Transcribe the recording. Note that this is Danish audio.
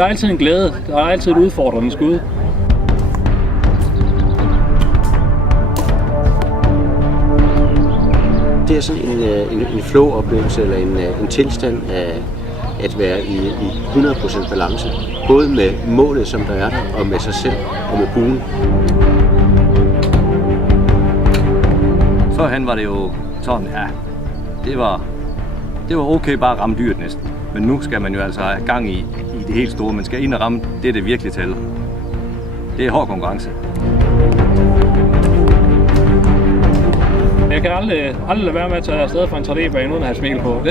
Der er altid en glæde, der er altid et udfordrende skud. Det er sådan en flow-oplevelse eller en tilstand af at være i 100% balance. Både med målet, som der er der, og med sig selv og med buen. Førhen var det jo sådan, ja, det var okay bare at ramme dyret næsten. Men nu skal man jo altså have gang i det helt store. Man skal ind og ramme det virkelig tæller. Det er hård konkurrence. Jeg kan aldrig lade være med at tage afsted fra en 3D-bane uden at have smil på.